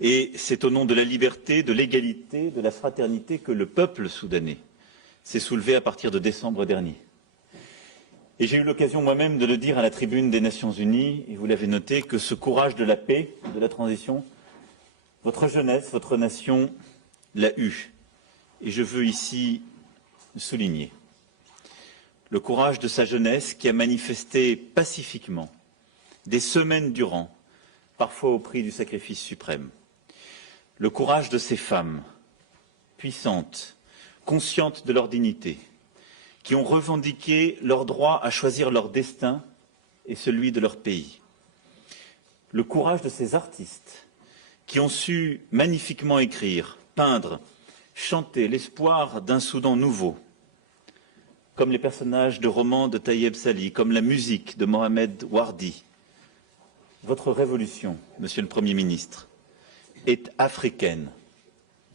Et c'est au nom de la liberté, de l'égalité, de la fraternité que le peuple soudanais s'est soulevé à partir de décembre dernier. Et j'ai eu l'occasion moi-même de le dire à la tribune des Nations Unies, et vous l'avez noté, que ce courage de la paix, de la transition, votre jeunesse, votre nation l'a eu. Et je veux ici souligner le courage de sa jeunesse qui a manifesté pacifiquement, des semaines durant, parfois au prix du sacrifice suprême. Le courage de ces femmes, puissantes, conscientes de leur dignité, qui ont revendiqué leur droit à choisir leur destin et celui de leur pays. Le courage de ces artistes, qui ont su magnifiquement écrire, peindre, chanter l'espoir d'un Soudan nouveau, comme les personnages de romans de Tayeb Sali, comme la musique de Mohamed Wardi. Votre révolution, Monsieur le Premier ministre, est africaine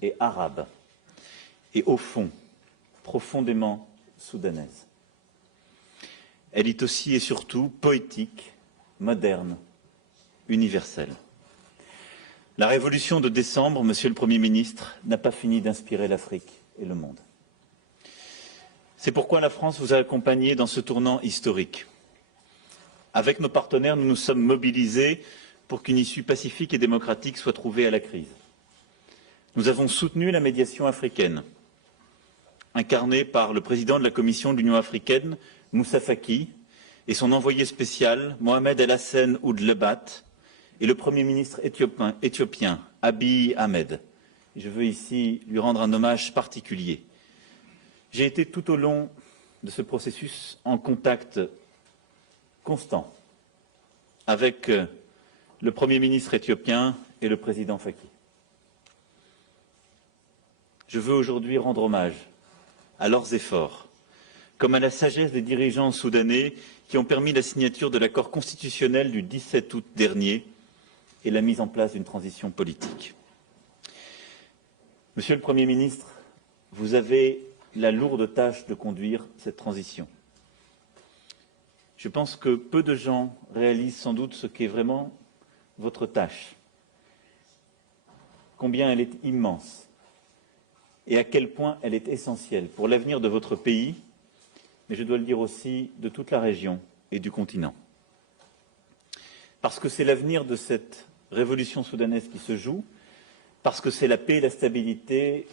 et arabe, et au fond, profondément soudanaise. Elle est aussi et surtout poétique, moderne, universelle. La révolution de décembre, Monsieur le Premier ministre, n'a pas fini d'inspirer l'Afrique et le monde. C'est pourquoi la France vous a accompagné dans ce tournant historique. Avec nos partenaires, nous nous sommes mobilisés pour qu'une issue pacifique et démocratique soit trouvée à la crise. Nous avons soutenu la médiation africaine, incarnée par le président de la Commission de l'Union africaine, Moussa Faki, et son envoyé spécial, Mohamed El Hassan Ould Lebat, et le Premier ministre éthiopien, Abiy Ahmed. Je veux ici lui rendre un hommage particulier. J'ai été tout au long de ce processus en contact constant avec le Premier ministre éthiopien et le président Faki. Je veux aujourd'hui rendre hommage à leurs efforts, comme à la sagesse des dirigeants soudanais qui ont permis la signature de l'accord constitutionnel du 17 août dernier et la mise en place d'une transition politique. Monsieur le Premier ministre, vous avez la lourde tâche de conduire cette transition. Je pense que peu de gens réalisent sans doute ce qu'est vraiment votre tâche, combien elle est immense et à quel point elle est essentielle pour l'avenir de votre pays, mais je dois le dire aussi de toute la région et du continent. Parce que c'est l'avenir de cette révolution soudanaise qui se joue, parce que c'est la paix et la stabilité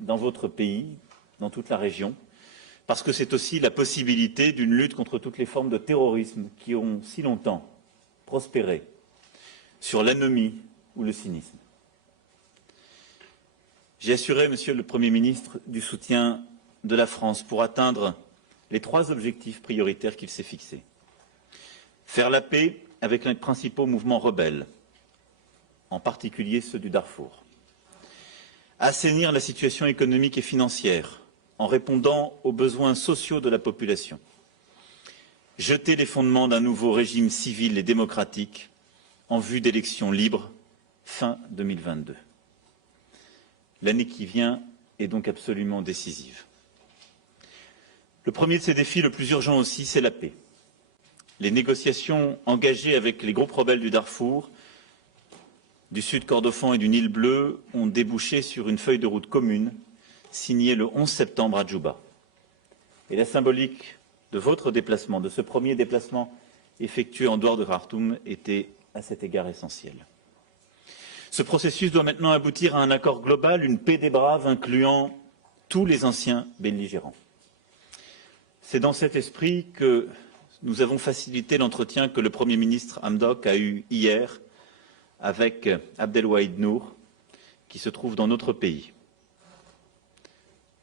dans votre pays, dans toute la région, parce que c'est aussi la possibilité d'une lutte contre toutes les formes de terrorisme qui ont si longtemps prospéré sur l'anomie ou le cynisme. J'ai assuré, Monsieur le Premier ministre, du soutien de la France pour atteindre les 3 objectifs prioritaires qu'il s'est fixés. Faire la paix avec les principaux mouvements rebelles, en particulier ceux du Darfour. Assainir la situation économique et financière en répondant aux besoins sociaux de la population. Jeter les fondements d'un nouveau régime civil et démocratique en vue d'élections libres fin 2022. L'année qui vient est donc absolument décisive. Le premier de ces défis, le plus urgent aussi, c'est la paix. Les négociations engagées avec les groupes rebelles du Darfour, du Sud Kordofan et du Nil Bleu ont débouché sur une feuille de route commune signée le 11 septembre à Djouba. Et la symbolique de votre déplacement, de ce premier déplacement effectué en dehors de Khartoum, était à cet égard essentielle. Ce processus doit maintenant aboutir à un accord global, une paix des braves incluant tous les anciens belligérants. C'est dans cet esprit que nous avons facilité l'entretien que le Premier ministre Hamdok a eu hier avec Abdelwahid Nour, qui se trouve dans notre pays.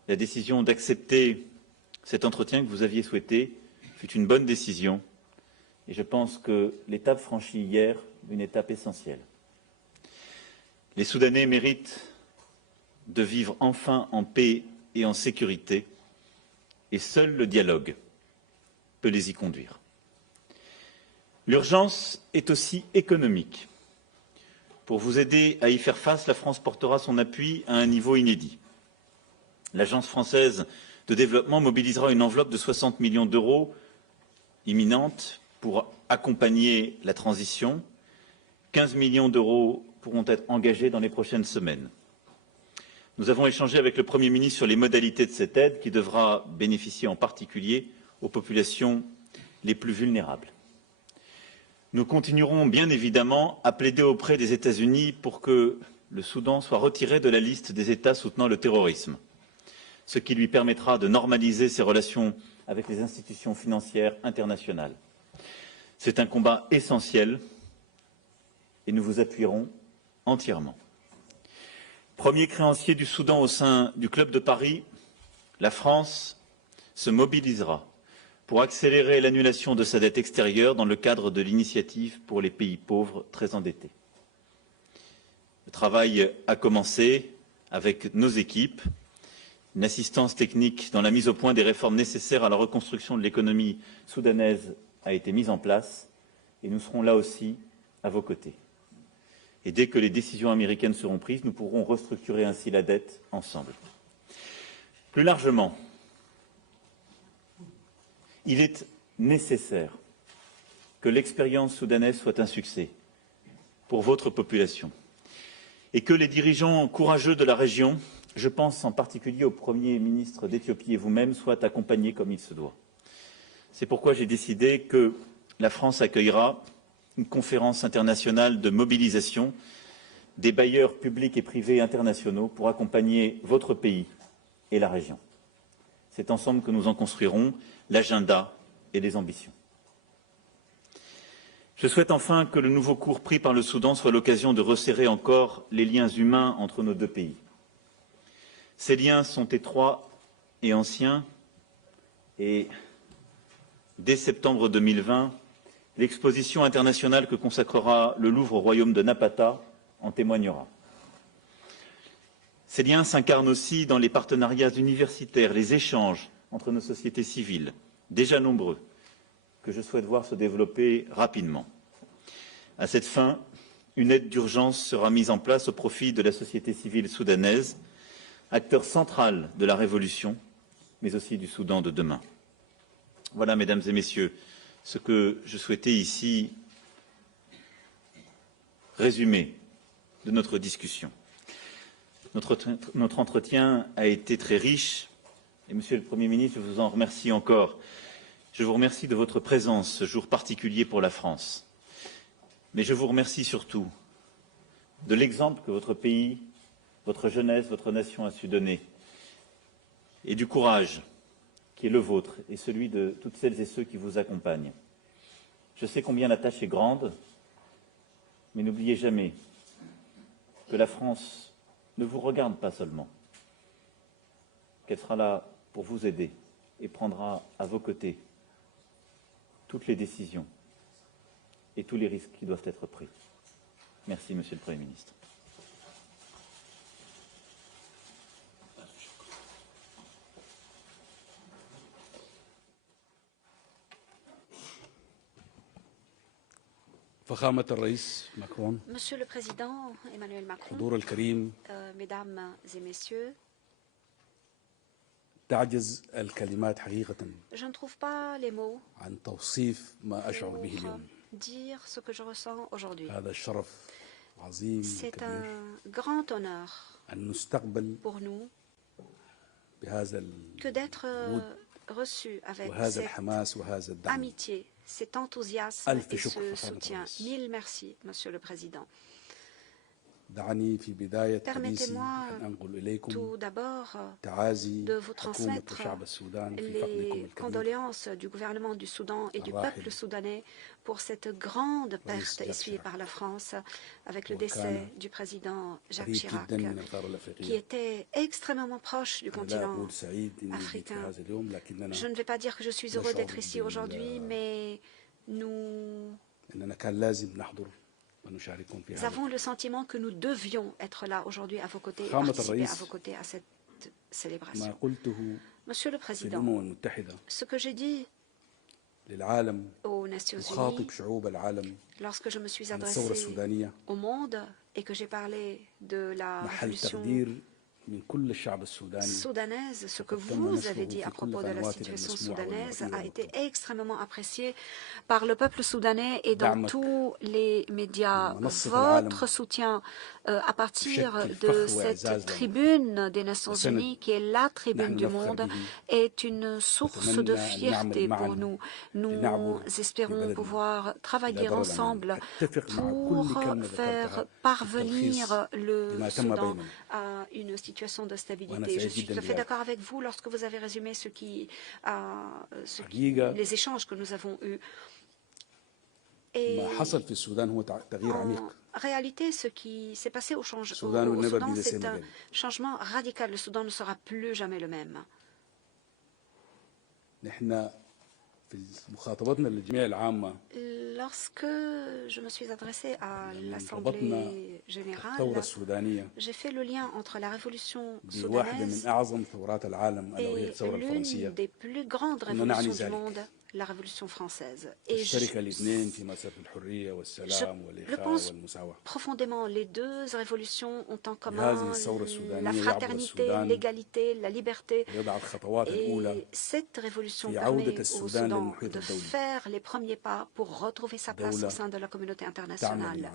La décision d'accepter cet entretien que vous aviez souhaité fut une bonne décision et je pense que l'étape franchie hier est une étape essentielle. Les Soudanais méritent de vivre enfin en paix et en sécurité et seul le dialogue peut les y conduire. L'urgence est aussi économique. Pour vous aider à y faire face, la France portera son appui à un niveau inédit. L'Agence française de développement mobilisera une enveloppe de 60 millions d'euros imminente pour accompagner la transition, 15 millions d'euros pourront être engagés dans les prochaines semaines. Nous avons échangé avec le Premier ministre sur les modalités de cette aide qui devra bénéficier en particulier aux populations les plus vulnérables. Nous continuerons bien évidemment à plaider auprès des États-Unis pour que le Soudan soit retiré de la liste des États soutenant le terrorisme, ce qui lui permettra de normaliser ses relations avec les institutions financières internationales. C'est un combat essentiel et nous vous appuierons entièrement. Premier créancier du Soudan au sein du Club de Paris, la France se mobilisera pour accélérer l'annulation de sa dette extérieure dans le cadre de l'initiative pour les pays pauvres très endettés. Le travail a commencé avec nos équipes, une assistance technique dans la mise au point des réformes nécessaires à la reconstruction de l'économie soudanaise a été mise en place et nous serons là aussi à vos côtés. Et dès que les décisions américaines seront prises, nous pourrons restructurer ainsi la dette ensemble. Plus largement, il est nécessaire que l'expérience soudanaise soit un succès pour votre population et que les dirigeants courageux de la région, je pense en particulier au Premier ministre d'Éthiopie et vous-même, soient accompagnés comme il se doit. C'est pourquoi j'ai décidé que la France accueillera une conférence internationale de mobilisation des bailleurs publics et privés internationaux pour accompagner votre pays et la région. C'est ensemble que nous en construirons l'agenda et les ambitions. Je souhaite enfin que le nouveau cours pris par le Soudan soit l'occasion de resserrer encore les liens humains entre nos deux pays. Ces liens sont étroits et anciens et dès septembre 2020, l'exposition internationale que consacrera le Louvre au royaume de Napata en témoignera. Ces liens s'incarnent aussi dans les partenariats universitaires, les échanges entre nos sociétés civiles, déjà nombreux, que je souhaite voir se développer rapidement. À cette fin, une aide d'urgence sera mise en place au profit de la société civile soudanaise, acteur central de la révolution, mais aussi du Soudan de demain. Voilà, mesdames et messieurs, ce que je souhaitais ici résumer de notre discussion. Notre entretien a été très riche et, Monsieur le Premier ministre, je vous en remercie encore. Je vous remercie de votre présence ce jour particulier pour la France. Mais je vous remercie surtout de l'exemple que votre pays, votre jeunesse, votre nation a su donner et du courage qui est le vôtre et celui de toutes celles et ceux qui vous accompagnent. Je sais combien la tâche est grande, mais n'oubliez jamais que la France ne vous regarde pas seulement, qu'elle sera là pour vous aider et prendra à vos côtés toutes les décisions et tous les risques qui doivent être pris. Merci, Monsieur le Premier ministre. Monsieur le Président Emmanuel Macron, Mesdames et Messieurs, je ne trouve pas les mots pour dire ce que je ressens aujourd'hui. C'est un grand honneur pour nous que d'être reçus avec cette amitié, cet enthousiasme et ce soutien. Mille merci, Monsieur le Président. Permettez-moi tout d'abord de vous transmettre les condoléances du gouvernement du Soudan et du peuple soudanais pour cette grande perte essuyée par la France avec le décès du président Jacques Chirac, qui était extrêmement proche du continent africain. Je ne vais pas dire que je suis heureux d'être ici aujourd'hui, mais nous avons le sentiment que nous devions être là aujourd'hui à vos côtés et participer à vos côtés à cette célébration. Monsieur le Président, ce que j'ai dit aux Nations Unies lorsque je me suis adressé au monde et que j'ai parlé de la révolution soudanaise, ce que vous avez dit à propos de la situation soudanaise a été extrêmement apprécié par le peuple soudanais et dans tous les médias. Votre soutien à partir de cette tribune des Nations Unies, qui est la tribune du monde, est une source de fierté pour nous. Nous espérons pouvoir travailler ensemble pour faire parvenir le Soudan à une situation de stabilité. Je suis tout à fait d'accord avec vous lorsque vous avez résumé les échanges que nous avons eus. Et en réalité, ce qui s'est passé au Soudan, c'est un changement radical. Le Soudan ne sera plus jamais le même. Lorsque je me suis adressé à l'Assemblée générale, j'ai fait le lien entre la révolution soudanaise et l'une des plus grandes révolutions du monde, la Révolution française. Et je pense profondément, les deux révolutions ont en commun la fraternité, l'égalité, la liberté. Et cette révolution permet au Soudan de faire les premiers pas pour retrouver sa place au sein de la communauté internationale,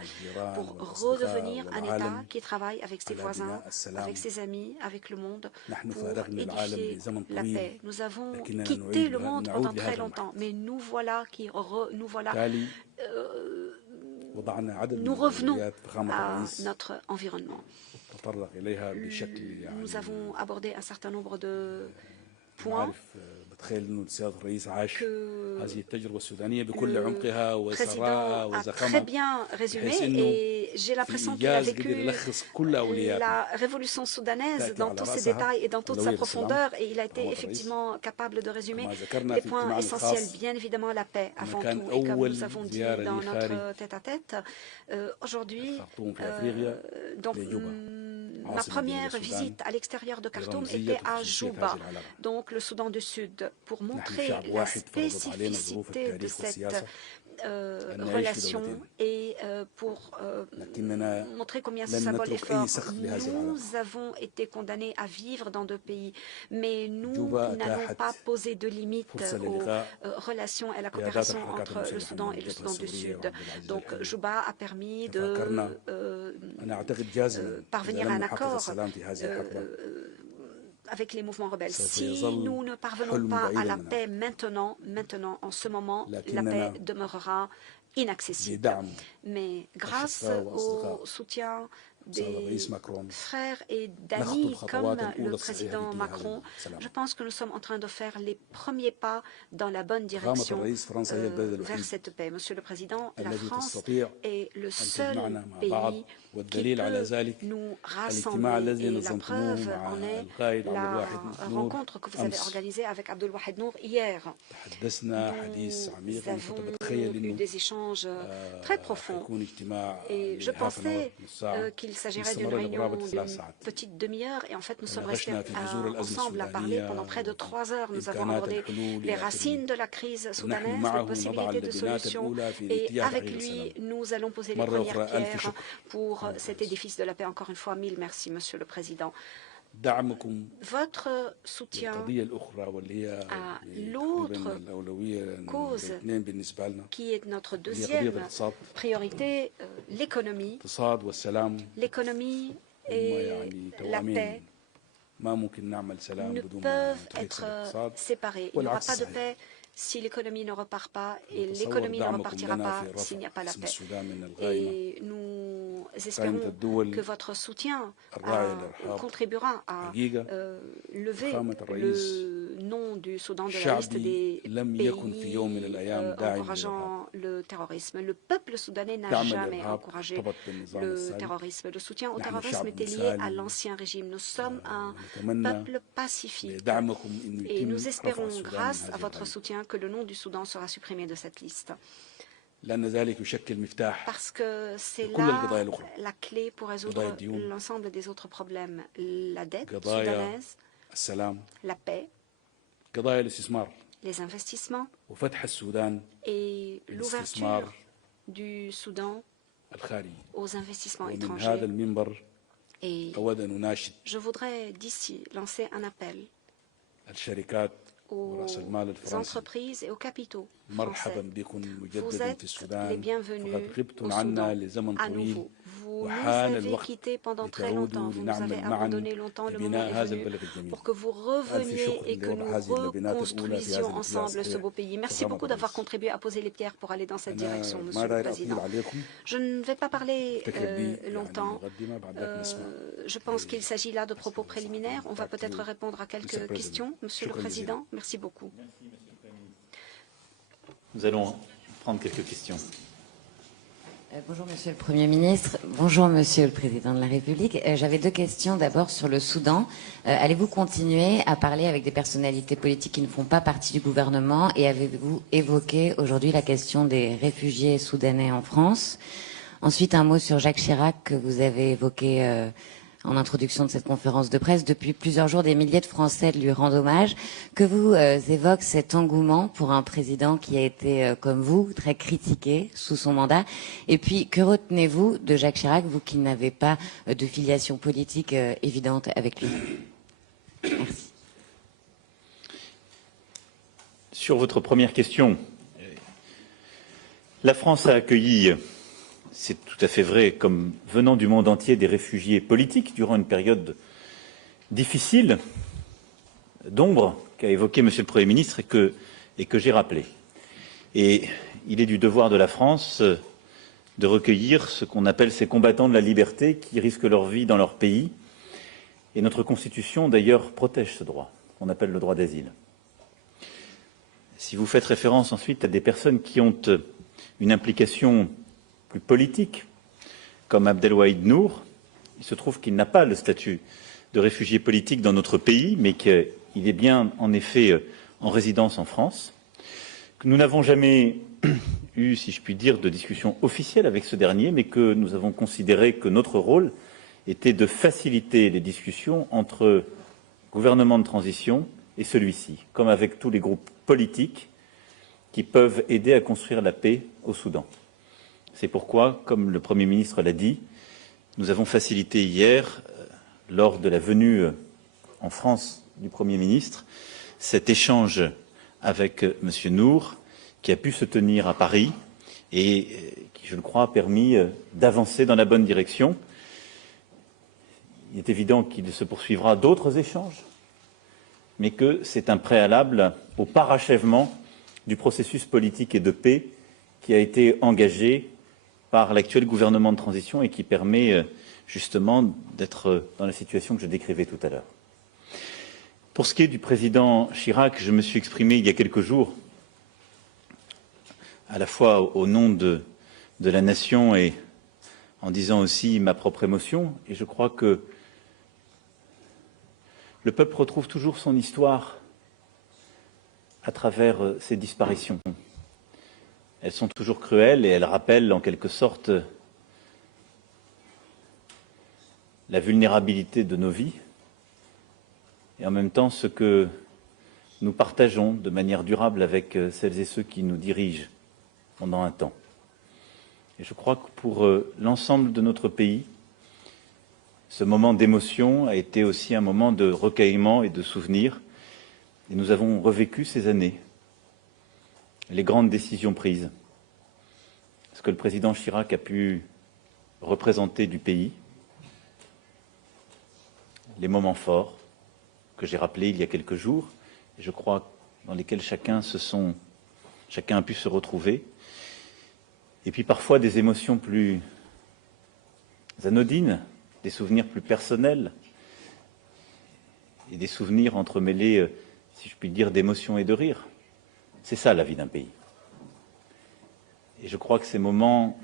pour redevenir un État qui travaille avec ses voisins, avec ses amis, avec le monde, pour édifier la paix. Nous avons quitté le monde pendant très longtemps, mais nous voilà nous revenons à notre environnement. Nous avons abordé un certain nombre de points que le président a très bien résumé et j'ai l'impression qu'il a vécu la révolution soudanaise dans tous ses détails et dans toute sa profondeur et il a été effectivement capable de résumer les points essentiels. Bien évidemment la paix avant tout et comme nous avons dit dans notre tête-à-tête, aujourd'hui, donc ma première visite à l'extérieur de Khartoum était à Juba, donc le Soudan du Sud, pour montrer la spécificité de cette relation et pour montrer combien ce symbole est fort. Nous avons été condamnés à vivre dans deux pays, mais nous n'allons pas poser de limites aux relations et à la coopération entre le Soudan et le Soudan du Sud. Donc Juba a permis de parvenir à un accord avec les mouvements rebelles. Si nous ne parvenons pas à la paix maintenant, en ce moment, la paix demeurera inaccessible. Mais grâce au soutien des frères et d'amis comme le président Macron, je pense que nous sommes en train de faire les premiers pas dans la bonne direction vers cette paix. Monsieur le Président, la France est le seul pays qui peut nous rassembler et la preuve en est la rencontre que vous avez organisée avec Abdul Wahid Nour hier. Nous avons eu des échanges très profonds et je pensais qu'il s'agirait d'une réunion d'une petite demi-heure et en fait nous sommes restés ensemble à parler pendant près de 3 heures. Nous avons abordé les racines de la crise soudanaise, les possibilités de solutions et avec lui nous allons poser les premières pierres pour cet édifice de la paix. Encore une fois, mille merci Monsieur le Président. Votre soutien à l'autre cause qui est notre deuxième priorité, l'économie et la paix ne peuvent être séparés. Il n'y aura pas de paix si l'économie ne repart pas et l'économie ne repartira pas s'il n'y a pas la paix. Et nous espérons que votre soutien contribuera à lever le nom du Soudan de la liste des pays encourageant le terrorisme. Le peuple soudanais n'a jamais encouragé le terrorisme. Le soutien au terrorisme était lié à l'ancien régime. Nous sommes un peuple pacifique et nous espérons, grâce à votre soutien, que le nom du Soudan sera supprimé de cette liste. Parce que c'est là la clé pour résoudre l'ensemble des autres problèmes. La dette soudanaise, la paix, les investissements et l'ouverture du Soudan aux investissements étrangers. Et je voudrais d'ici lancer un appel aux entreprises et aux capitaux français. Vous êtes les bienvenus au Soudan à nouveau. Vous nous avez quittés pendant très longtemps. Vous nous avez abandonnés longtemps. Le moment est venu pour que vous reveniez et que nous reconstruisions ensemble ce beau pays. Merci beaucoup d'avoir contribué à poser les pierres pour aller dans cette direction, Monsieur le Président. Je ne vais pas parler longtemps. Je pense qu'il s'agit là de propos préliminaires. On va peut-être répondre à quelques questions, Monsieur le Président. Merci beaucoup. Nous allons prendre quelques questions. Bonjour Monsieur le Premier ministre, bonjour Monsieur le Président de la République. J'avais deux questions. D'abord sur le Soudan. Allez-vous continuer à parler avec des personnalités politiques qui ne font pas partie du gouvernement et avez-vous évoqué aujourd'hui la question des réfugiés soudanais en France? Ensuite, un mot sur Jacques Chirac que vous avez évoqué en introduction de cette conférence de presse. Depuis plusieurs jours, des milliers de Français lui rendent hommage. Que vous évoque cet engouement pour un président qui a été, comme vous, très critiqué sous son mandat? Et puis, que retenez-vous de Jacques Chirac, vous qui n'avez pas de filiation politique évidente avec lui? Merci. Sur votre première question, la France a accueilli, c'est tout à fait vrai, comme venant du monde entier, des réfugiés politiques durant une période difficile, d'ombre, qu'a évoqué Monsieur le Premier ministre et que j'ai rappelé. Et il est du devoir de la France de recueillir ce qu'on appelle ces combattants de la liberté qui risquent leur vie dans leur pays. Et notre Constitution, d'ailleurs, protège ce droit, qu'on appelle le droit d'asile. Si vous faites référence ensuite à des personnes qui ont une implication plus politique, comme Abdelwahid Nour, il se trouve qu'il n'a pas le statut de réfugié politique dans notre pays, mais qu'il est bien, en effet, en résidence en France. Nous n'avons jamais eu, si je puis dire, de discussion officielle avec ce dernier, mais que nous avons considéré que notre rôle était de faciliter les discussions entre gouvernement de transition et celui-ci, comme avec tous les groupes politiques qui peuvent aider à construire la paix au Soudan. C'est pourquoi, comme le Premier ministre l'a dit, nous avons facilité hier, lors de la venue en France du Premier ministre, cet échange avec M. Nour, qui a pu se tenir à Paris et qui, je le crois, a permis d'avancer dans la bonne direction. Il est évident qu'il se poursuivra d'autres échanges, mais que c'est un préalable au parachèvement du processus politique et de paix qui a été engagé par l'actuel gouvernement de transition et qui permet justement d'être dans la situation que je décrivais tout à l'heure. Pour ce qui est du président Chirac, je me suis exprimé il y a quelques jours, à la fois au nom de la nation et en disant aussi ma propre émotion, et je crois que le peuple retrouve toujours son histoire à travers ces disparitions. Elles sont toujours cruelles et elles rappellent en quelque sorte la vulnérabilité de nos vies et en même temps ce que nous partageons de manière durable avec celles et ceux qui nous dirigent pendant un temps. Et je crois que pour l'ensemble de notre pays, ce moment d'émotion a été aussi un moment de recueillement et de souvenir. Et nous avons revécu ces années, les grandes décisions prises, ce que le président Chirac a pu représenter du pays, les moments forts que j'ai rappelés il y a quelques jours, et je crois dans lesquels chacun a pu se retrouver, et puis parfois des émotions plus anodines, des souvenirs plus personnels, et des souvenirs entremêlés, si je puis dire, d'émotions et de rire. C'est ça la vie d'un pays. Et je crois que ces moments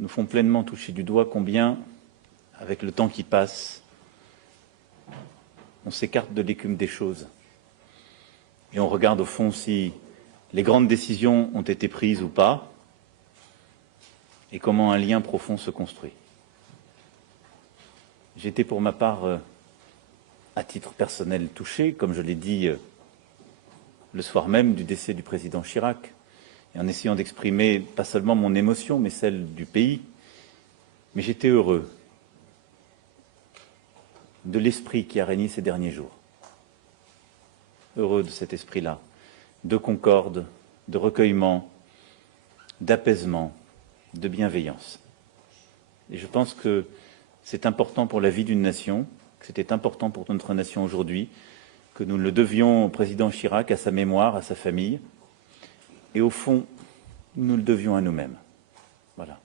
nous font pleinement toucher du doigt combien, avec le temps qui passe, on s'écarte de l'écume des choses. Et on regarde au fond si les grandes décisions ont été prises ou pas, et comment un lien profond se construit. J'étais pour ma part, à titre personnel, touché, comme je l'ai dit le soir même du décès du président Chirac, et en essayant d'exprimer pas seulement mon émotion, mais celle du pays. Mais j'étais heureux de l'esprit qui a régné ces derniers jours. Heureux de cet esprit-là, de concorde, de recueillement, d'apaisement, de bienveillance. Et je pense que c'est important pour la vie d'une nation, que c'était important pour notre nation aujourd'hui, que nous le devions au président Chirac, à sa mémoire, à sa famille, et au fond, nous le devions à nous-mêmes. Voilà.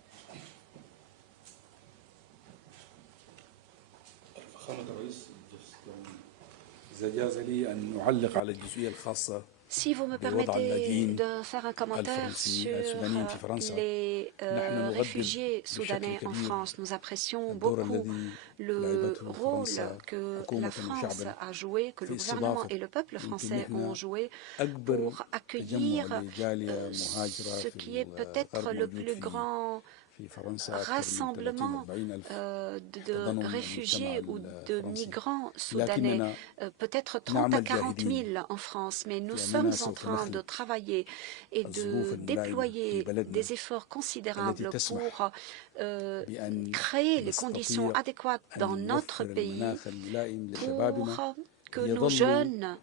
Si vous me permettez de faire un commentaire sur les réfugiés soudanais en France, nous apprécions beaucoup le rôle que la France a joué, que le gouvernement et le peuple français ont joué pour accueillir ce qui est peut-être le plus grand rassemblement de réfugiés ou de migrants soudanais, peut-être 30 à 40 000 en France, mais nous sommes en train de travailler et de déployer des efforts considérables pour créer les conditions adéquates dans notre pays pour que nos jeunes